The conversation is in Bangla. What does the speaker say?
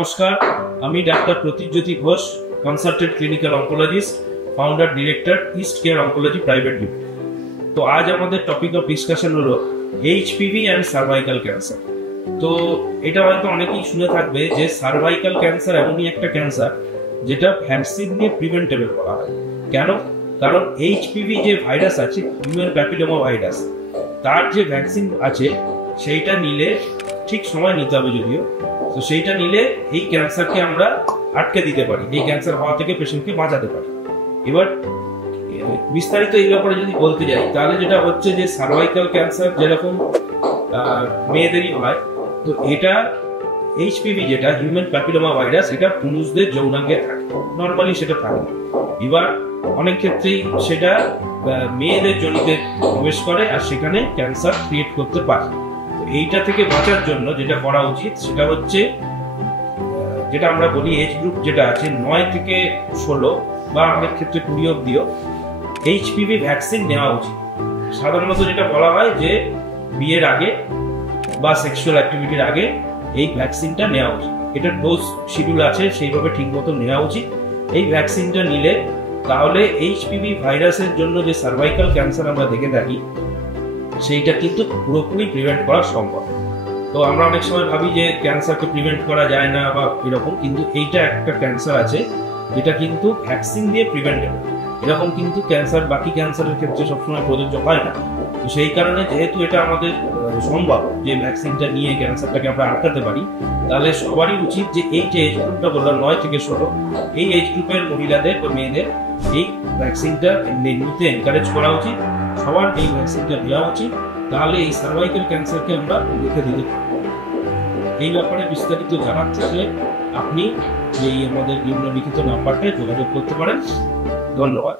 নমস্কার, আমি doctor Pratikjyoti Ghosh, consultant clinical oncologist, founder director East Care Oncology Private Limited. তো আজ আমাদের টপিক অফ ডিসকাশন হলো এইচপিভি অ্যান্ড সার্ভাইকাল ক্যান্সার। তো এটা হয়তো অনেকেই শুনে থাকবে যে সার্ভাইকাল ক্যান্সার এমনই একটা ক্যান্সার যেটা ভ্যাকসিন দিয়ে প্রিভেন্টেবল করা হয়। কেন? কারণ এইচপিভি যে ভাইরাস আছে, হিউম্যান প্যাপিলোমা ভাইরাস, তার যে ভ্যাকসিন আছে সেইটা নিলে, ঠিক সময় নিতে হবে যদিও, তো সেইটা নিলে এই ক্যান্সারকে আমরা আটকে দিতে পারি, এই ক্যান্সার হওয়া থেকে পেশেন্টকে বাঁচাতে পারি। এবার বিস্তারিত এই ব্যাপারে যদি বলতে যাই, তাহলে যেটা হচ্ছে যে সার্ভাইকাল ক্যান্সার যেরকম মেয়েদেরই হয়, তো এটা এইচপিভি যেটা হিউম্যান প্যাপিলোমা ভাইরাস, এটা পুরুষদের যৌনাঙ্গে থাকে, নর্মালি সেটা থাকে। এবার অনেক ক্ষেত্রেই সেটা মেয়েদের যোনিতে প্রবেশ করে আর সেখানে ক্যান্সার ক্রিয়েট করতে পারে। তো এইটা থেকে বাঁচার জন্য যেটা করা উচিত সেটা হচ্ছে, যেটা আমরা বলি এজ গ্রুপ যেটা আছে 9 থেকে 16 বা আমাদের ক্ষেত্রে 20 অব্দিও এইচপিভি ভ্যাকসিন নেওয়া উচিত। সাধারণত যেটা বলা হয় যে বিয়ের আগে বা সেক্সুয়াল অ্যাক্টিভিটির আগে এই ভ্যাকসিনটা নেওয়া উচিত। এটা ডোজ শিডিউল আছে, সেইভাবে ঠিক মতো নেওয়া উচিত। এই ভ্যাকসিনটা নিলে তাহলে এইচপিভি ভাইরাসের জন্য যে সার্ভাইকাল ক্যান্সার আমরা দেখে থাকি সেইটা কিন্তু পুরোপুরি প্রিভেন্ট করা সম্ভব। তো আমরা অনেক সময় ভাবি যে ক্যান্সারকে প্রিভেন্ট করা যায় না বা এরকম, কিন্তু এইটা একটা ক্যান্সার আছে যেটা কিন্তু ভ্যাকসিন দিয়ে প্রিভেন্টেবল। এরকম কিন্তু ক্যান্সার বাকি ক্যান্সারের ক্ষেত্রে সবসময় প্রযোজ্য হয় না। তো সেই কারণে যেহেতু এটা আমাদের সম্ভব যে ভ্যাকসিনটা নিয়ে ক্যান্সারটাকে আমরা আটকাতে পারি, তাহলে সবারই উচিত যে এই যে এজ গ্রুপটা বললাম 9 থেকে 16, এই এজ গ্রুপের মহিলাদের বা মেয়েদের এই ভ্যাকসিনটা নিতে এনকারেজ করা উচিত। সবার এই ভ্যাকসিনটা দেওয়া উচিত, তাহলে এই সার্ভাইকাল ক্যান্সারকে আমরা দেখে দিতে পারবো। এই ব্যাপারে বিস্তারিত জানার থাকলে আপনি এই আমাদের নিম্নলিখিত নাম্বারটায় যোগাযোগ করতে পারেন। ধন্যবাদ।